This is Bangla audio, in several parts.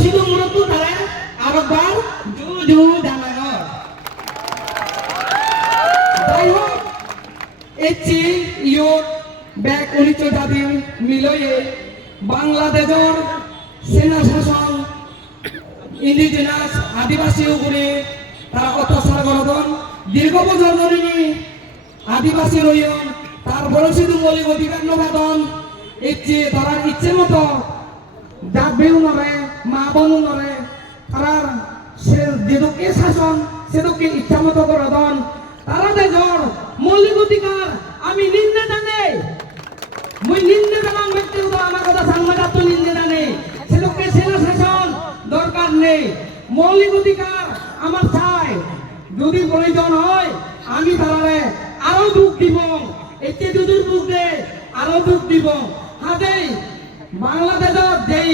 sidung murutu tare arobar ju danangor যাই হোক এচি ইয়ত ব্যাক 19 জাতি মিলয়ে বাংলাদেশের সেনা শাসন ইন্ডিজিনাস আদিবাসী উপরে তারা অত্যাচার করতন দীর্ঘ বছর ধরে আদিবাসী রইন তারপরে শুধু মৌলিক অধিকার নবাদন ইচ্ছে তারা ইচ্ছে মতো ডাকবেও নরে মা বোনও নরে তারা সে যেদকে শাসন সেদকে ইচ্ছা মতো করতন তারা দেশর মৌলিক অধিকার আমি নিন্দে জানে মুই নিন্দে জানাম ব্যক্তিগত আমার কথা সাংবাদিক তো নিন্দে জানে সেদকে সেনা শাসন দরকার নেই মৌলিক অধিকার আমার চাই যদি প্রয়োজন হয় আমি তারারে আরো দুঃখ দিব এতে দুদুর দুঃখ দে আরো দুঃখ দিব হাতে বাংলাদেশত যেই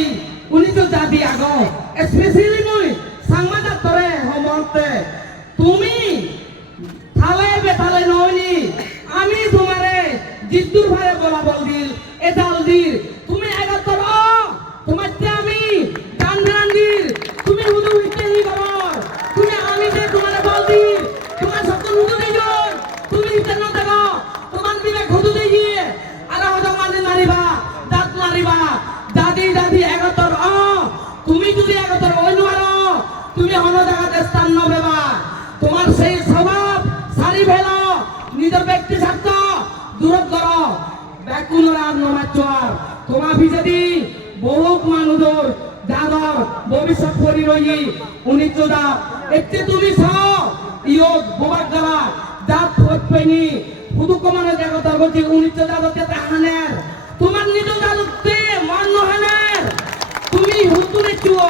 19 জাতি আগ স্পেশালি মই সাংবাদিক তরে সমর্থে তুমি থালে বেতালে নয়নি আমি তোমারে জিদ্দুর ভাইয়ে বলা বল দিল এদাল দিল তুমি এগাত্তর তোমার আমি গান দিল তুমি হুদু হইতে হি খবর তুমি আমি যে তোমারে বল দিল তোমার সত্য হুদু দেই তুমি ইতে ন দেখো তোমার দিবে হুদু দেই গিয়ে আর হদা মানে মারিবা দাঁত মারিবা দাদি দাদি এগাত্তর তুমি যদি এগাত্তর ওই নোয়ারো তুমি হন জায়গাতে স্থান নবেবা তোমার সেই স্বভাব সারি ফেলো নিজের ব্যক্তি স্বার্থ দূর করো ব্যাকুলর আর নমাচর তোমার বিজেদি বহুত মানুষের যাদর ভবিষ্যৎ করি রই 19 দা এতে তুমি ইয়োগ বোবার গলা জাত ফট পেনি হুদু কমানো জায়গা বলছি 19 দা হতে তাহানের তোমার নিজ জালুতে মান নহানের তুমি হুদু নেচুও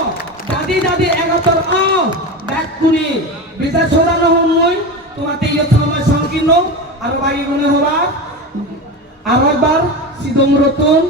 দাদি দাদি 71 ব্যাকুনি বিচার সরানো হমই তোমাতে ইয়ে সময় সংকীর্ণ আর বাকি গুণে হবা আরো একবার সিদম রতন